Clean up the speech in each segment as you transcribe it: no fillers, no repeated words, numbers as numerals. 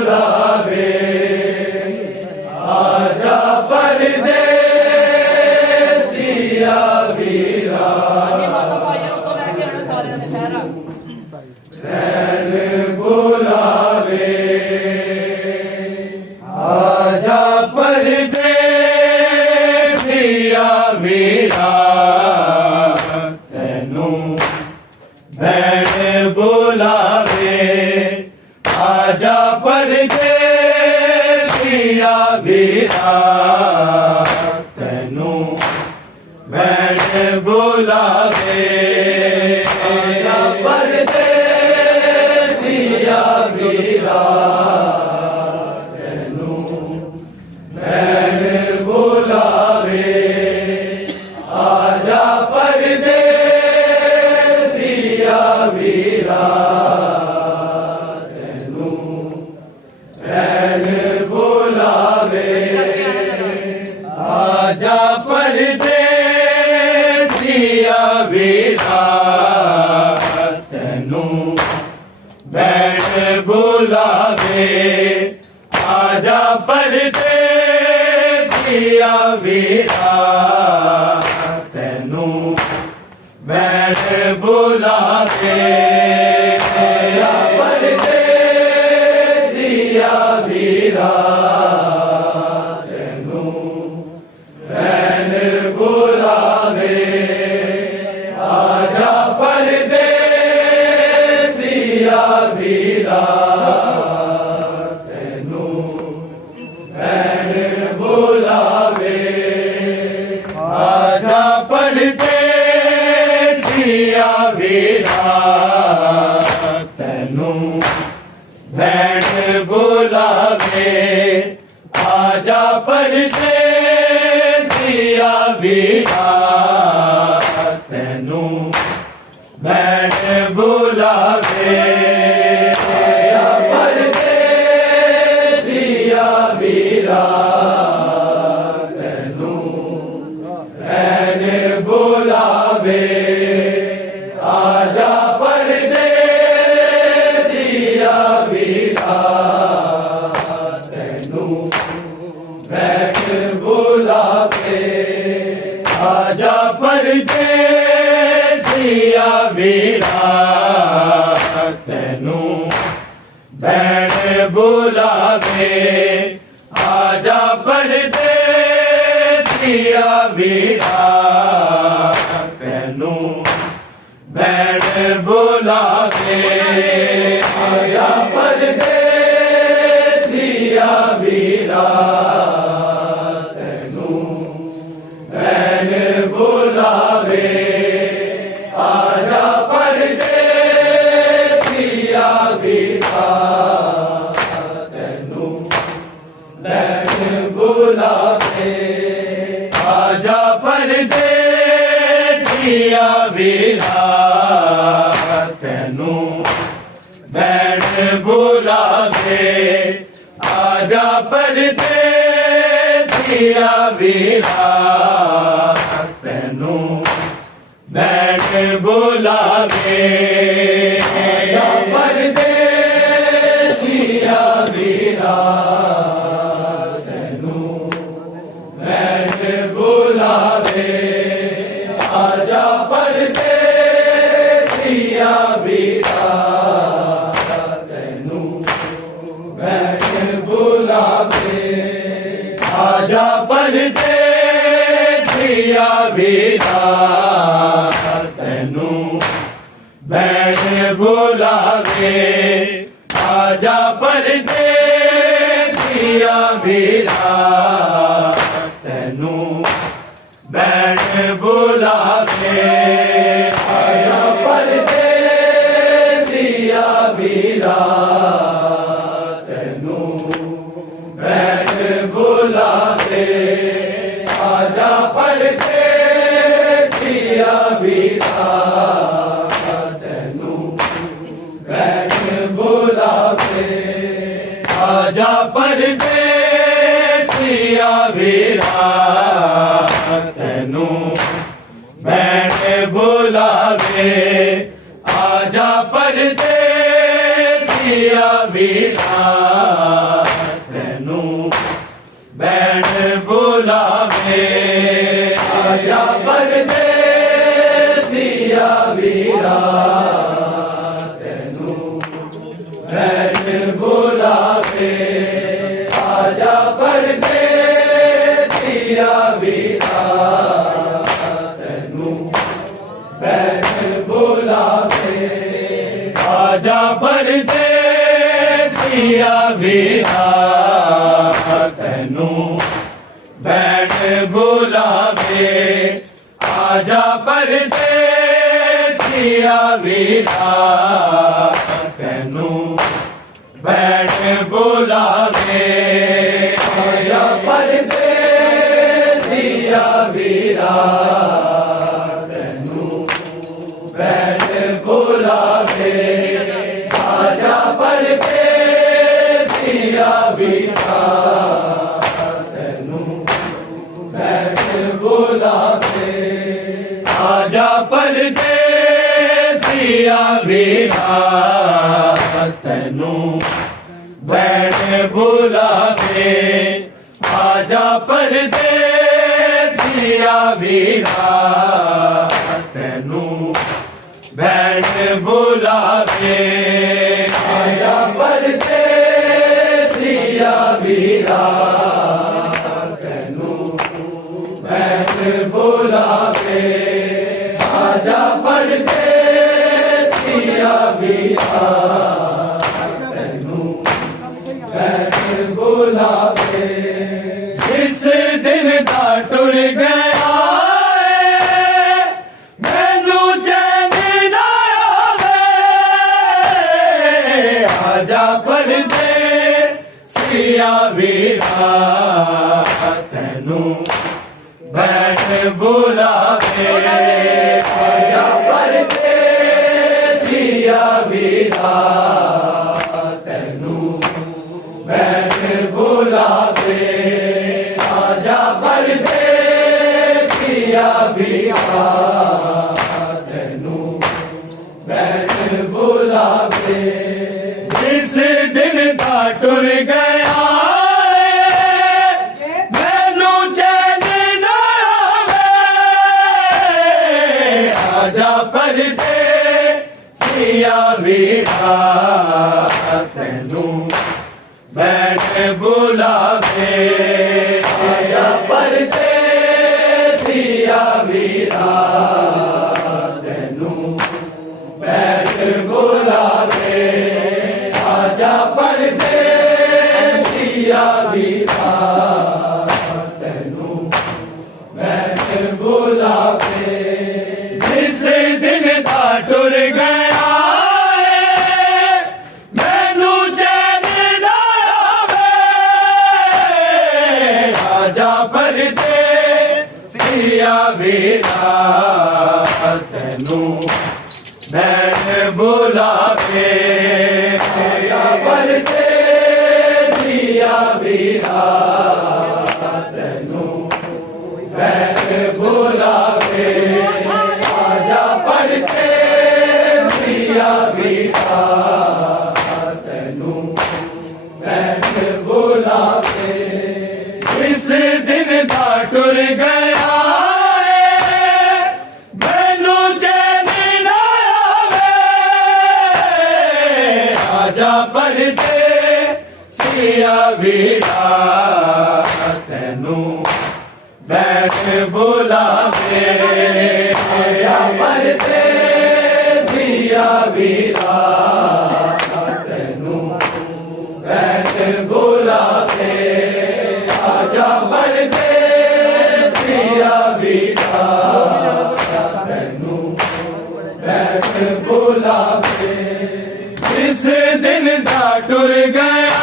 बुलावे आजा ਵੀਰਾ ਤੈਨੂੰ ਭੈਣ ਬੁਲਾਵੇ ਆਜਾ ਪਰਦੇਸੀਆ ਵੀਰਾ ਤੈਨੂੰ ਭੈਣ ਬੁਲਾਵੇ ਆਜਾ ਪਰਦੇਸੀਆ ਵੀਰਾ आजा परदेसिया वीरा तैनू भैण बुलावे आजा परदेसिया वीरा तैनू भैण बुलावे आजा परदेसिया वीरा ਵੀਰਾ ਤੈਨੂੰ ਭੈਣ ਬੁਲਾਵੇ ਆਜਾ ਪਰਦੇਸੀਆ ਵੀਰਾ ਤੈਨੂੰ ਭੈਣ ਬੁਲਾਵੇ ਆਜਾ ਪਰਦੇਸੀਆ ਵੀਰਾ ਤੈਨੂੰ ਭੈਣ ਬੁਲਾਵੇ ਵੀਰਾ ਤੈਨੂੰ ਭੈਣ ਬੁਲਾਵੇ ਆਜਾ ਪਰਦੇਸੀਆ ਵੀਰਾ ਤੈਨੂੰ ਭੈਣ ਬੁਲਾਵੇ ਆਜਾ ਪਰਦੇਸੀਆ ਵੀਰਾ ਤੈਨੂੰ ਭੈਣ ਬੁਲਾਵੇ आजा परदेसिया वीरा तैनू भैण बुलावे आजा परदेसिया वीरा तैनू भैण बुलावे आजा परदेसिया वीरा बुलावे आजा परदेसिया वीरा तैनू भैण बुलावे आजा परदेसिया वीरा तैनू भैण बुलावे आजा परदेसिया वीरा आजा परदेसिया वीरा तैनू भैण बुलावे आजा परदेसिया वीरा तैनू भैण बुलावे आजा परदेसिया वीरा तैनू भैण बुलावे आजा परदेसिया वीरा तैनू भैण बुलावे आजा परदेसिया वीरा तैनू भैण बुलावे आजा परदेसिया वीरा तैनू भैण बुलावे आजा परदेसिया वीरा तैनू भैण बुलावे आजा परदेसिया वीरा तैनू भैण बुलावे आजा परदेसिया वीरा तैनू भैण बुलावे आजा परदेसिया वीरा तैनू बैठ बुलावे आजा परदेसिया वीरा तैनू बैठ बुलावे आजा परदेसिया वीरा तैनू बैठ बुलावे आजा परदेसिया वीरा बुलावे आजा परदेसिया वीरा तैनू बैठ बुलावे आजा परदेसिया वीरा तैनू बैठ बुलावे आजा परदेसिया वीरा बैठ बुलावे आजा परदेसिया वीरा तैनू बैठ बुलावे जिस दिन दा टुर गया मैनू चैन ना आवे आजा परदेसिया वीरा तैनू बैठ बुलावे आजा परदेसिया वीरा तैनू बैठ बुलावे आजा परदेसिया वीरा तैनू बैठ बुलावे जिस दिन दा टुर गया आजा परदेसिया वीरा तैनू बैठ बुलावे आजा परदेसिया वीरा तैनू बैठ बुलावे आजा परदेसिया वीरा तैनू बैठ बुलावे जिस दिन दा टुर गया मैनू चैन ना आवे आजा परदेसिया वीरा तैनू बैठ बुलावे आजा परदेसिया वीरा तैनू बैठ बुलावे आजा परदेसिया वीरा तैनू बैठ बुलावे जिस दिन दा टुर गया मैनू चैन ना आवे आजा परदेसिया वीरा तैनू बैठ बुलावे आजा परदेसिया वीरा तैनू बैठ बुलावे आजा परदेसिया वीरा तैनू बैठ बुलावे जिस दिन दा टुर गया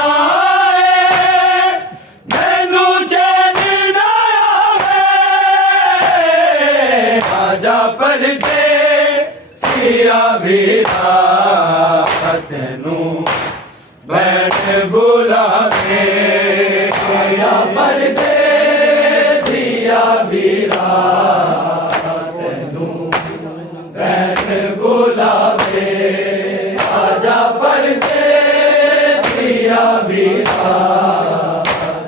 आजा परदेसिया वीरा तैनू बैठ बुलावे आजा परदेसिया वीरा तैनू बैठ बुलावे आजा परदेसिया वीरा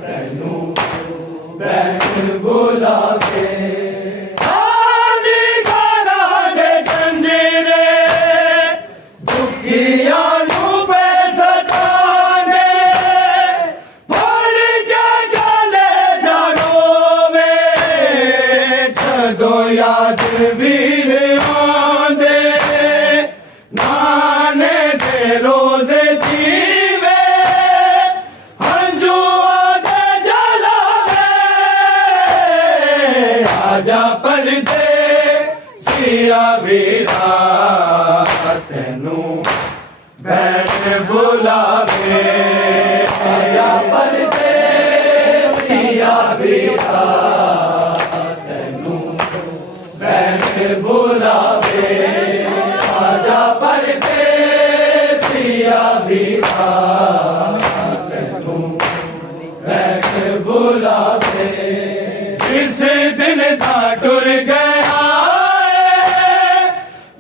तैनू बैठ बुलावे याद वीर आंदे नाने दे रोज जीवे हंजू आदे जलावे आजा परदेसिया वीरा तैनू बैठ बुलावे आजा परदेसिया वीरा तैनू बैठ बुलावे आजा परदेसिया वीरा तैनू बैठ बुलावे जिस दिन दा टुर गया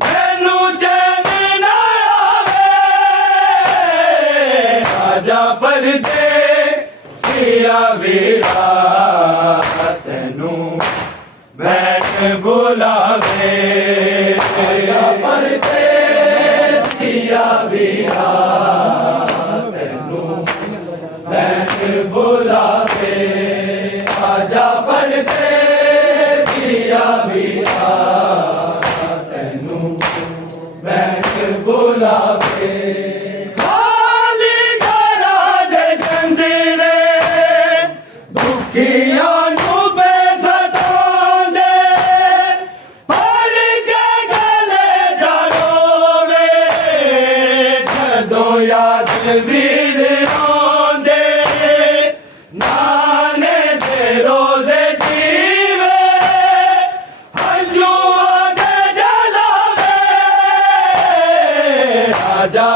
मैनू चैन ना आवे आजा परदेसिया वीरा तैनू बैठ बुलावे आजा परदेसिया वीरा तैनू बैठ बुलावे आजा परदेसिया वीरा तैनू बैठ बुलावे खाली घरा दे जंजीरे दुखिया नू बेसतांदे फड़ के गले जा रोवे जदों याद वीर आंदे नाने दे रोजे जीवे हंजुआ दे जलावे आजा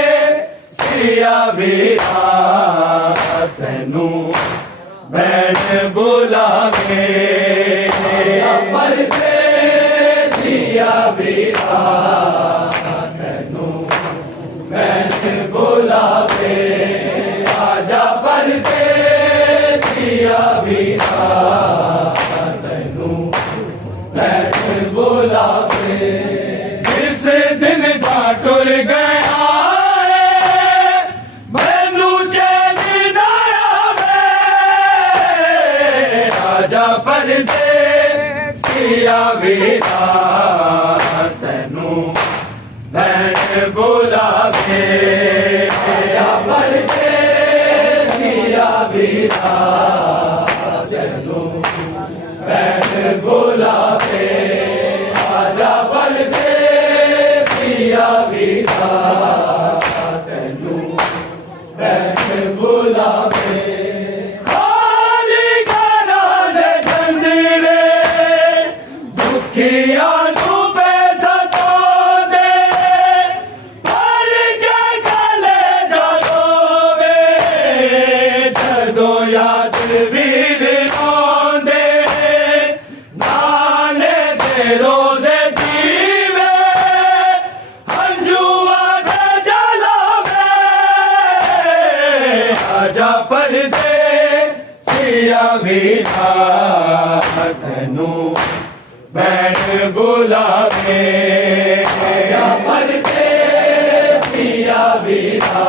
परदेसिया वीरा तैनू बैठ बुलावे आजा परदेसिया वीरा तैनू बैठ बुलावे आजा परदेसिया वीरा तैनू बैठ बुलावे जिस दिन दा टुर गया मैनू चैन ना आवे आजा परदेसिया वीरा तैनू बैठ बुलावे आजा परदेसिया वीरा तैनू बैठ बुलावे आजा परदेसिया वीरा तैनू बैठ बुलावे खाली घरा दे जंजीरे दुखिया नू बेसतांदे फड़ के गले जा रोवे जदों याद वीर आंदे नाने दे रोजे जीवे हंजुआ दे जलावे आजा परदेसिया वीरा तैनू बैठ बुलावे आजा परदेसिया वीरा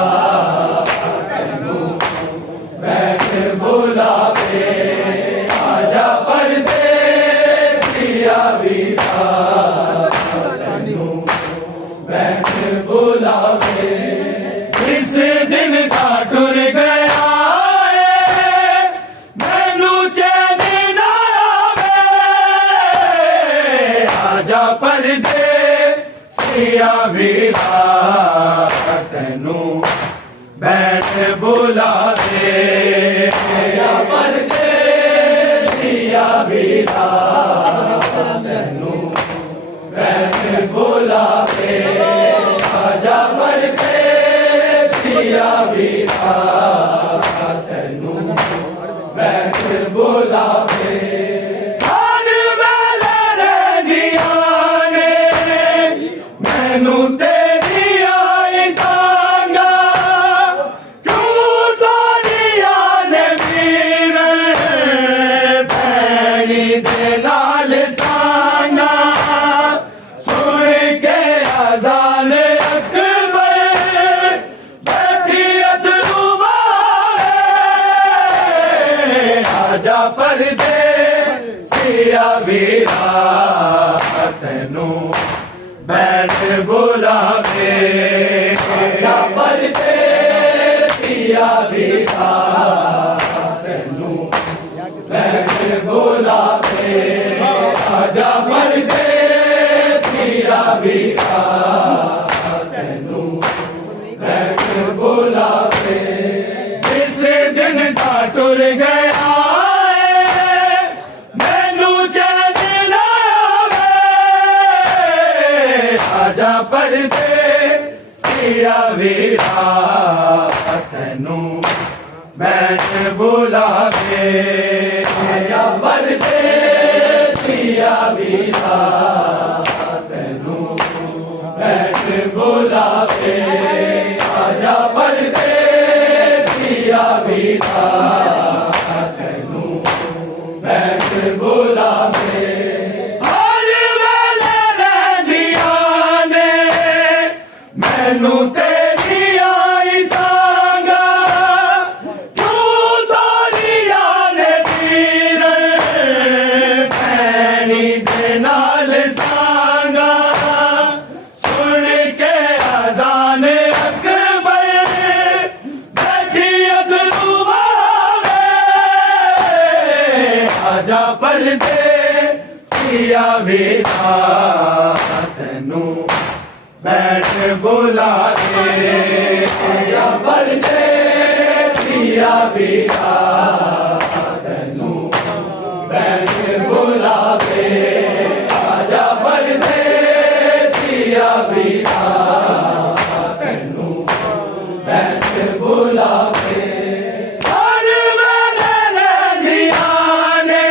तैनू बैठ बुलावे आजा परदेसिया वीरा तैनू बैठ बुलावे इस दिन का टुर गया मैनू चैन ना आवे आजा परदेसिया वीरा तैनू बैठ बुलावे आजा परदेसिया वीरा तैनू बैठ बुलावे आजा परदेसिया वीरा तैनू बैठ बुलावे खान वाले रहदिया ने मैनू तेरी आई तांगा क्यों तोरिया ने वीर भैनी दे नाल सांगा सुन के अज़ान अकबर बैठी अथरू मारे आजा परदेसिया वीरा तैनू बैठ बुलावे आजा परदेसिया वीरा तैनू बैठ बुलावे आए मैनू चैन ना आवे आजा परदेसिया वीरा तैनू बैठ बुलावे आजा परदेसिया वीरा तैनू बैठ बुलावे आजा परदेसिया वीरा तैनू बैठ बुलावे हर वेले रहंदिया ने मैनू तेरी आई तांगा तू तोरिया ने वीर भैनी दे नाल सांगा सुन के अज़ान अकबर बैठी अधरू मावे आजा परदेसिया वीरा तैनू बैठ बुलावे आजा परदेसिया वीरा तैनू बैठ बुलावे आजा परदेसिया वीरा तैनू बैठ बुलावे हर वेले रहंदिया ने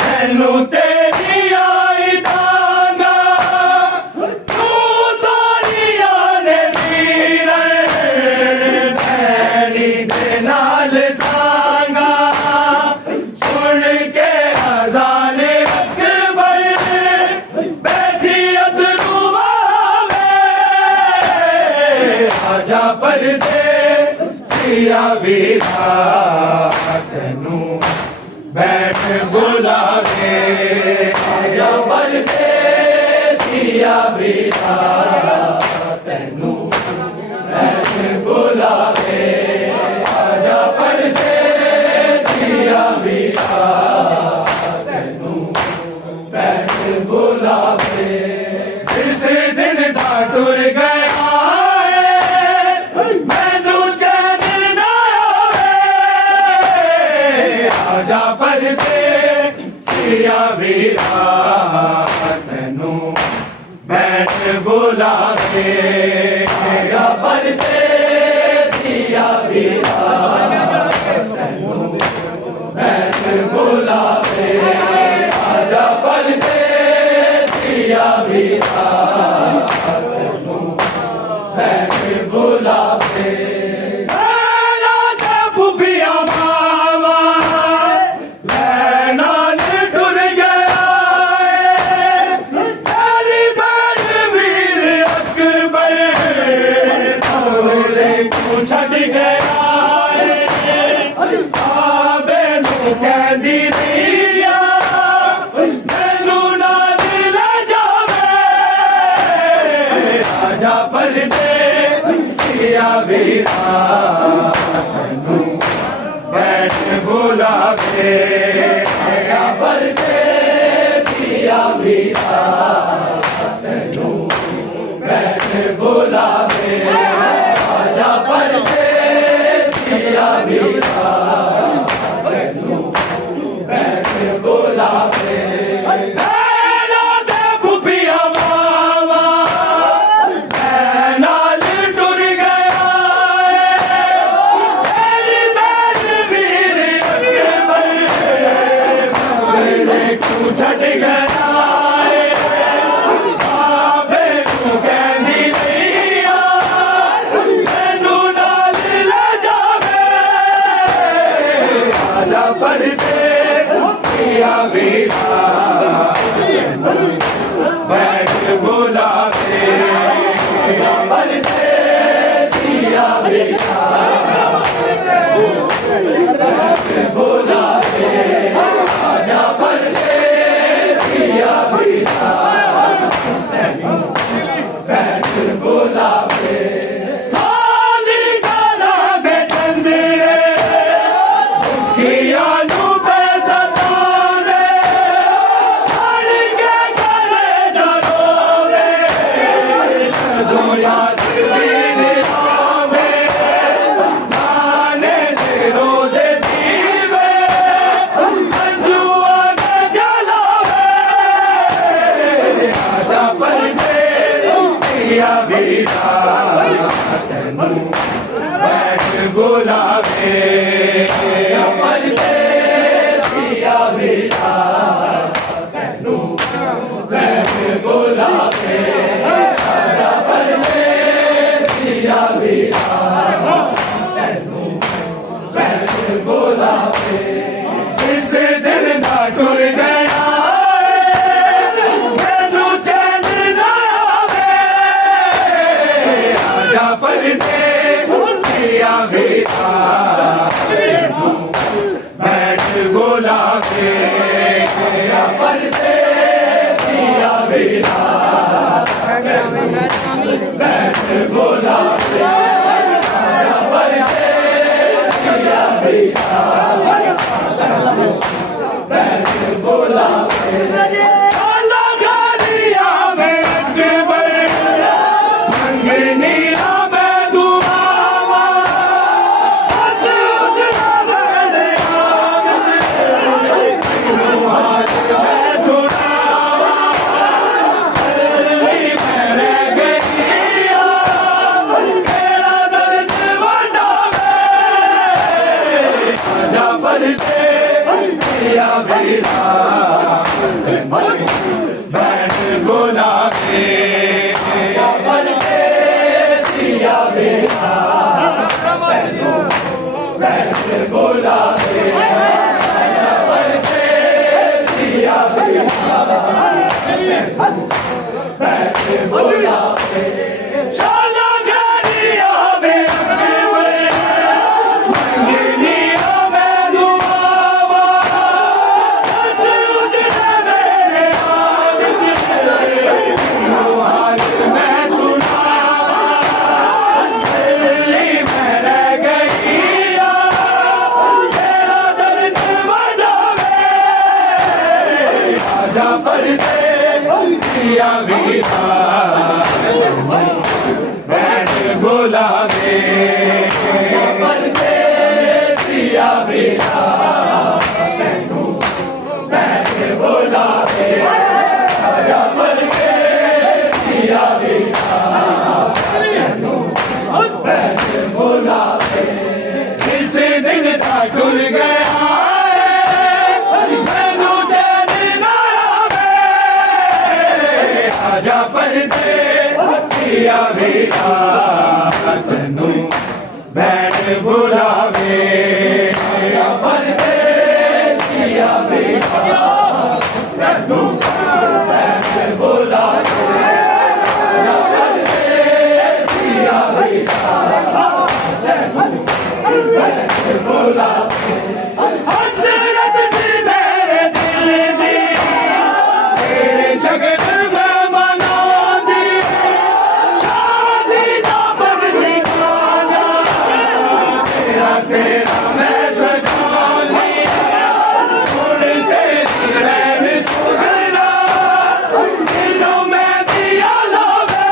मैनू तेरी आई तांगा तू तोरिया ने वीर भैनी दे नाल सांगा सुन के अज़ान अकबर बैठी अधरू मावे आजा परदेसिया वीरा तैनू बैठ बुलावे आजा परदेसिया वीरा तैनू बैठ बुलावे आजा परदेसिया वीरा तैनू बैठ बुलावे जिस दिन दा टुर गया मैनू चैन ना आवे आजा परदेसिया वीरा तैनू बैठ बुलावे आजा परदेसिया वीरा तैनू बैठ बुलावे आजा परदेसिया वीरा तैनू बैठ बुलावे मेरा ते फुफिया मावा नाल टुर गया तेरी बहन वीर अकबर सोरे को छड़ गया आबे नू कहंदी रिया मैनू नाल ले जावे आजा परदेसिया वीरा तैनू बैठ बुलावे आजा परदेसिया वीरा तैनू बैठ बुलावे आजा परदेसिया वीरा तैनू बैठ बुलावे मेरा ते फुफिया मावा नाल टुर गया तेरी बहन वीर अकबर सोरे को छड़ गया आबे नू कहंदी रिया मैनू नाल ले जावे आजा परदेसिया वीरा तैनू बैठ बुलावे आजा परदेसिया वीरा बैठ बुलावे आजा परदेसिया वीरा तैनू बैठ बुलावे खाली गाना बेचंदरे दुखिया नू बेसताने हर के गले दा रो बुलावे परदेसिया वीरा बैठ बुलावे परदेसिया वीरा बैठ बुलावे लगारिया में अकबर मंगनिया में दुआवा हंस उजला मेरे आमज आज मैं सुनावा अली मेरे गैया तेरा दर्द वंडावे आजा परदेसिया वीरा बैठ बुलावे परदेसिया वीरा बैठ बुलावे परदेसिया वीरा बैठ बुलावे शाला गरिया में अकबर मंगनिया में दुआवा हंस उजला मेरे आमज आज मैं सुनावा अली मेरे गैया तेरा दर्द वंडावे आजा परदेसिया वीरा बैठ बुलावे परदेसिया वीरा बैठ बुलावे आजा परदेसिया वीरा बैठ बुलावे इस दिन था डुल गया मैनू चैन ना आवे आजा परदेसिया वीरा तैनू बैठ बुलावे आजा परदेसिया वीरा तैनू बैठ बुलावे आजा परदेसिया वीरा तैनू बैठ बुलावे हसरत सी मेरे दिल दी तेरे शगन में मनांदी शादी दा बंदी खाना तेरा सेरा मैं सजानी सुन तेरी रैन सुगना दिलों में दिया लावे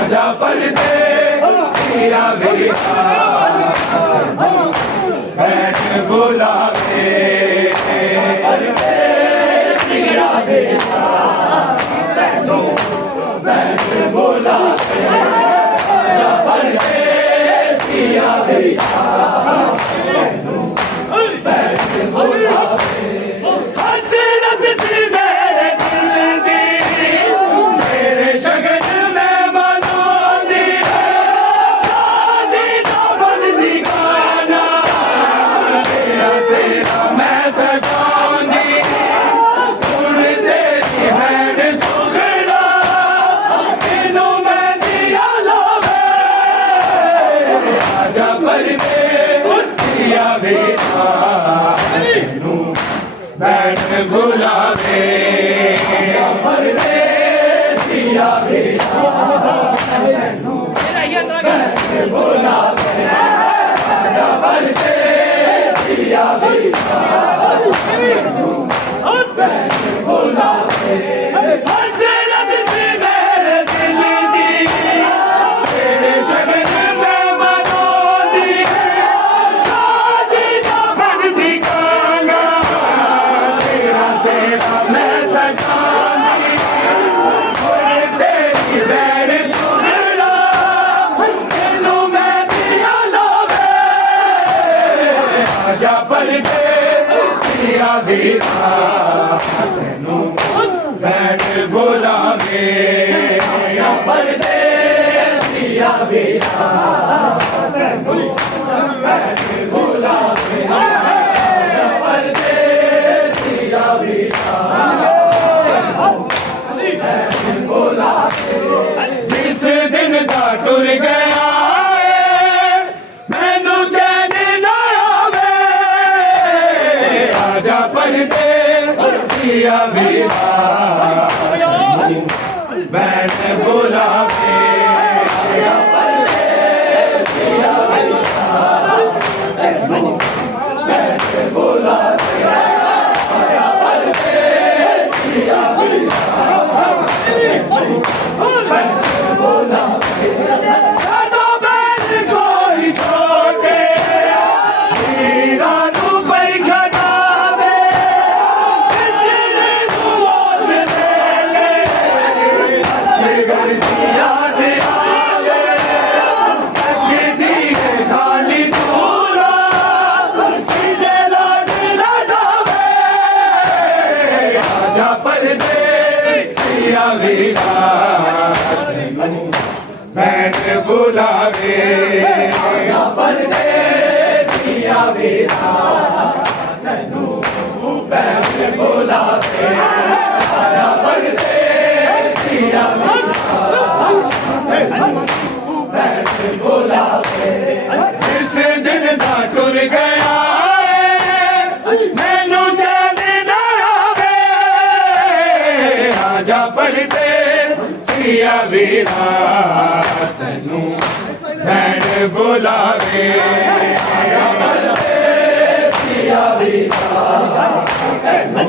आजा परदेसिया वीरा बैठ बुलावे परदेसिया वीरा तैनू बैठ बुलावे आजा परदेसिया वीरा तैनू बैठ बुलावे हसरत सी मेरे दिल दी मेरे शगन में मनांदी शादी दा बंदी खाना तेरा सेरा मैं सजानी सुन तेरी भैन सुगना दिलों में दिया लावे आजा परदेसिया वीरा तैनू बैठ बुलावे परदेसिया वीरा तैनू बैठ बुलावे आजा परदेसिया वीरा तैनू बैठ बुलावे हसरत सी मेरे दिल दी तेरे शगन में मनांदी शादी दा बंदी खाना तेरा सेरा मैं सजानी सुन तेरी बैर सुगना दिलों में दिया लावे आजा परदेसिया वीरा तैनू बैठ बुलावे आजा परदेसिया वीरा तैनू बैठ बुलावे आजा परदेसिया वीरा बैठ बुलावे जिस दिन दा टुर गया मैनू चैन ना आवे परदेसिया वीरा बैठ बुलावे आजा परदेसिया वीरा बैठ बुलावे आजा परदेसिया वीरा बैठ बुलावे जादो बैठ कोई छोटे वीरा तू पई खटावे पिछले दुआस दे ले असगर की याद आवे तकदी है खाली दूरा सीधे लाड लड़ावे आजा परदेसिया वीरा बैठ बुलावे आजा परदेसिया वीरा तैनू बैठ बुलावे आजा परदेसिया वीरा बैठ बुलावे जिस दिन दा टुर गया मैनू चैन ना आवे आजा परदेसिया वीरा तैनू बैठ बुलावे आजा परदेसिया वीरा तैनू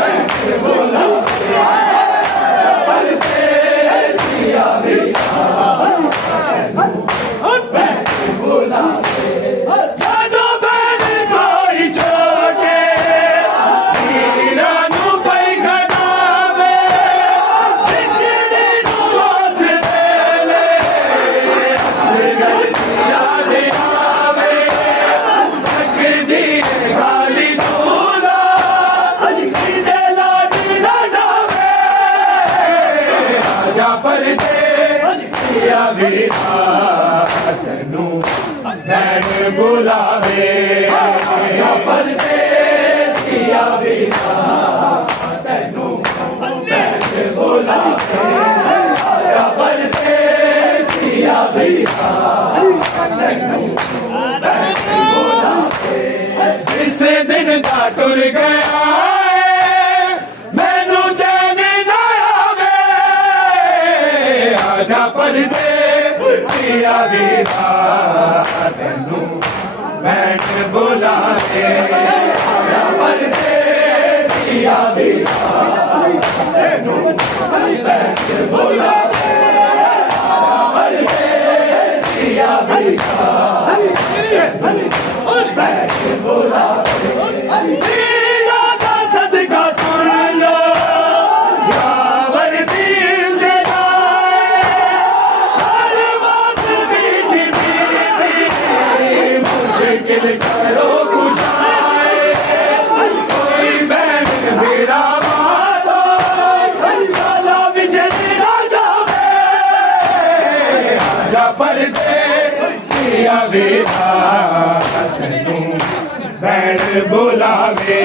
बैठ बुलावे आजा परदेसिया वीरा तैनू बैठ बुलावे जादो बैठ कोई छोटे वीरा नू पई खटावे पिछड़े नू आस दे ले असगर की याद आवे तकदी है खाली दूला सीधे लाड लड़ावे आजा परदेसिया वीरा तैनू बैठ बुलावे आजा परदेसिया वीरा तैनू बैठ बुलावे आजा परदेसिया वीरा तैनू बैठ बुलावे जिस दिन दा टुर गया मैनू चैन ना आवे आजा परदेसिया वीरा तैनू बैठ बुलावे आजा परदेसिया वीरा तैनू बैठ बुलावे आजा परदेसिया वीरा तैनू बैठ बुलावे वीरा दा सदका सुन लो यावर दिल दे जाए हर बात मीठी मीठी मुश्किल करो कुशाए कोई बैठ मेरा वादो साला बिछड़ ना जावे आजा परदेसिया वीरा तैनू बैठ बुलावे